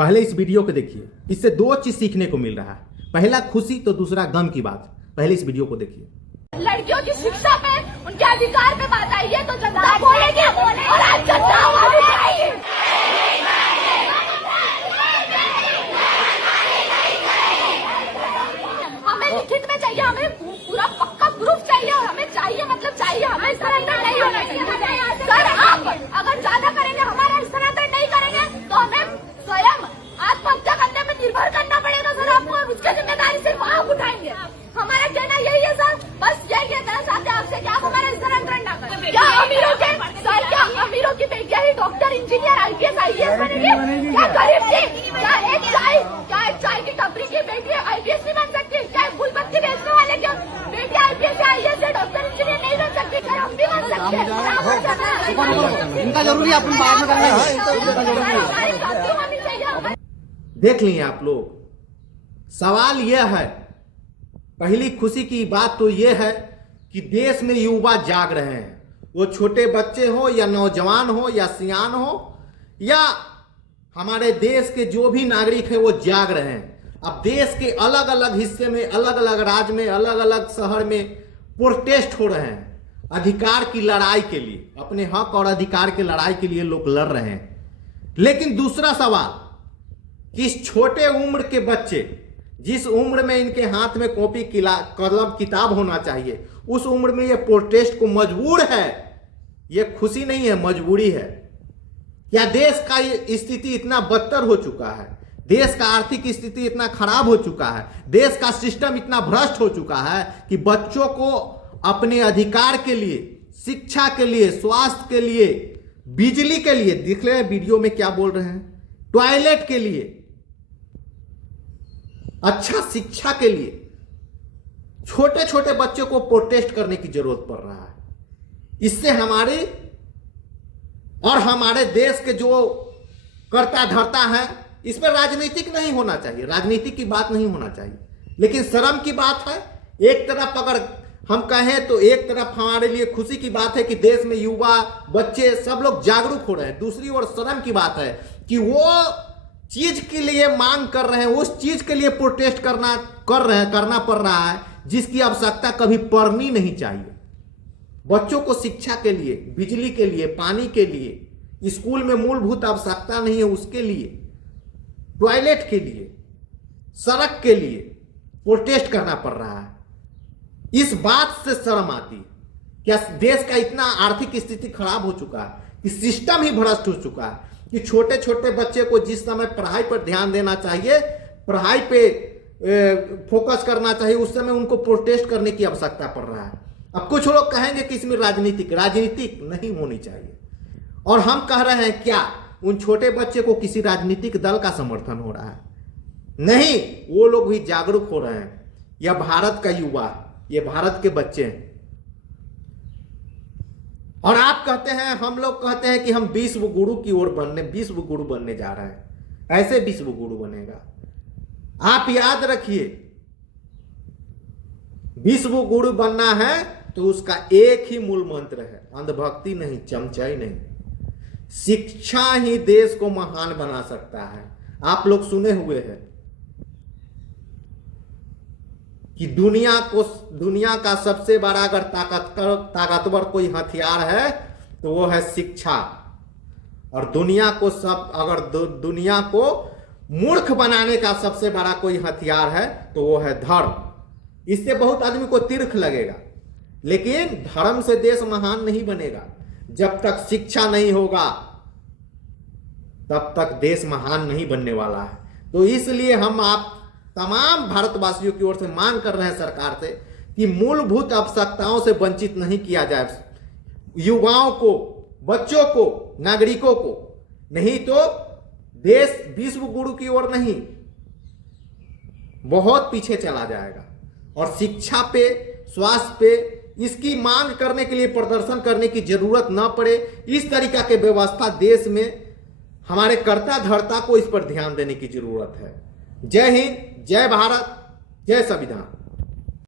पहले इस वीडियो को देखिए, इससे दो चीज सीखने को मिल रहा है। पहला खुशी तो दूसरा गम की बात। पहले इस वीडियो को देखिए। लड़कियों की शिक्षा पे, उनके अधिकार पे बात आई है तो जनता बोलेगी और आज जनता आवाज उठाएगी। हमें लिखित में चाहिए, हमें पूरा पक्का प्रूफ चाहिए और हमें चाहिए मतलब चाहिए, हमें सरेंडर नहीं होना चाहिए। सर आप अगर ज्यादा करेंगे, हमारा सरेंडर नहीं करेंगे तो हमें स्वयं आत्महत्या करने में निर्भर करना पड़ेगा सर आपको, और उसकी जिम्मेदारी सिर्फ आप उठाएंगे। हमारा कहना यही है सर, बस यही कहना चाहते हैं आपसे कि आप हमारा सरेंडर ना करें। क्या अमीरों के सर, क्या अमीरों की बेटियां ही डॉक्टर, इंजीनियर, आईपीएस, आईएएस बनेगी? क्या गरीब की, क्या एक चाय की टपरी की बेटी आईपीएस नहीं बन सकती? क्या फूलपत्ती बेचने वाले की बेटी आईपीएस, आईएएस, डॉक्टर, इंजीनियर नहीं बन सकती? क्या हम भी बन सकते हैं? इनका जरूरी अपन बाद में करेंगे। देख लिए आप लोग, सवाल यह है, पहली खुशी की बात तो यह है कि देश में युवा जाग रहे हैं। वो छोटे बच्चे हो या नौजवान हो या सियान हो या हमारे देश के जो भी नागरिक है वो जाग रहे हैं। अब देश के अलग अलग हिस्से में, अलग अलग राज्य में, अलग अलग शहर में प्रोटेस्ट हो रहे हैं अधिकार की लड़ाई के लिए, अपने हक और अधिकार की लड़ाई के लिए लोग लड़ रहे हैं। लेकिन दूसरा सवाल कि इस छोटे उम्र के बच्चे, जिस उम्र में इनके हाथ में कॉपी कलम किताब होना चाहिए, उस उम्र में ये प्रोटेस्ट को मजबूर है। ये खुशी नहीं है, मजबूरी है। क्या देश का स्थिति इतना बदतर हो चुका है, देश का आर्थिक स्थिति इतना खराब हो चुका है, देश का सिस्टम इतना भ्रष्ट हो चुका है कि बच्चों को अपने अधिकार के लिए, शिक्षा के लिए, स्वास्थ्य के लिए, बिजली के लिए, देख ले वीडियो में क्या बोल रहे हैं, टॉयलेट के लिए, अच्छा शिक्षा के लिए छोटे छोटे बच्चों को प्रोटेस्ट करने की जरूरत पड़ रहा है। इससे हमारे और हमारे देश के जो करता धरता है, इस पर राजनीतिक नहीं होना चाहिए, राजनीतिक की बात नहीं होना चाहिए। लेकिन शर्म की बात है। एक तरफ अगर हम कहें तो एक तरफ हमारे लिए खुशी की बात है कि देश में युवा, बच्चे सब लोग जागरूक हो रहे हैं। दूसरी ओर शर्म की बात है कि वो चीज के लिए मांग कर रहे हैं, उस चीज के लिए प्रोटेस्ट करना पड़ रहा है जिसकी आवश्यकता कभी पड़नी नहीं चाहिए। बच्चों को शिक्षा के लिए, बिजली के लिए, पानी के लिए, स्कूल में मूलभूत आवश्यकता नहीं है उसके लिए, टॉयलेट के लिए, सड़क के लिए प्रोटेस्ट करना पड़ रहा है। इस बात से शर्म आती है। क्या देश का इतना आर्थिक स्थिति खराब हो चुका है कि सिस्टम ही भ्रष्ट हो चुका है कि छोटे छोटे बच्चे को जिस समय पढ़ाई पर ध्यान देना चाहिए, पढ़ाई पे फोकस करना चाहिए, उस समय उनको प्रोटेस्ट करने की आवश्यकता पड़ रहा है। अब कुछ लोग कहेंगे कि इसमें राजनीतिक नहीं होनी चाहिए, और हम कह रहे हैं क्या उन छोटे बच्चे को किसी राजनीतिक दल का समर्थन हो रहा है? नहीं, वो लोग भी जागरूक हो रहे हैं। यह भारत का युवा, ये भारत के बच्चे हैं। और आप कहते हैं, हम लोग कहते हैं कि हम विश्व गुरु की ओर विश्व गुरु बनने जा रहे हैं। ऐसे विश्व गुरु बनेगा? आप याद रखिए, विश्व गुरु बनना है तो उसका एक ही मूल मंत्र है, अंधभक्ति नहीं, चमचाई नहीं। शिक्षा ही देश को महान बना सकता है। आप लोग सुने हुए हैं कि दुनिया का सबसे बड़ा अगर ताकतवर कोई हथियार है तो वो है शिक्षा। और दुनिया को मूर्ख बनाने का सबसे बड़ा कोई हथियार है तो वो है धर्म। इससे बहुत आदमी को तिरख लगेगा, लेकिन धर्म से देश महान नहीं बनेगा। जब तक शिक्षा नहीं होगा तब तक देश महान नहीं बनने वाला है। तो इसलिए हम आप तमाम भारतवासियों की ओर से मांग कर रहे हैं सरकार से कि मूलभूत आवश्यकताओं से वंचित नहीं किया जाए युवाओं को, बच्चों को, नागरिकों को। नहीं तो देश विश्व गुरु की ओर नहीं, बहुत पीछे चला जाएगा। और शिक्षा पे, स्वास्थ्य पे इसकी मांग करने के लिए प्रदर्शन करने की जरूरत ना पड़े, इस तरीका के व्यवस्था देश में हमारे कर्ता धर्ता को इस पर ध्यान देने की जरूरत है। जय हिंद, जय भारत, जय संविधान।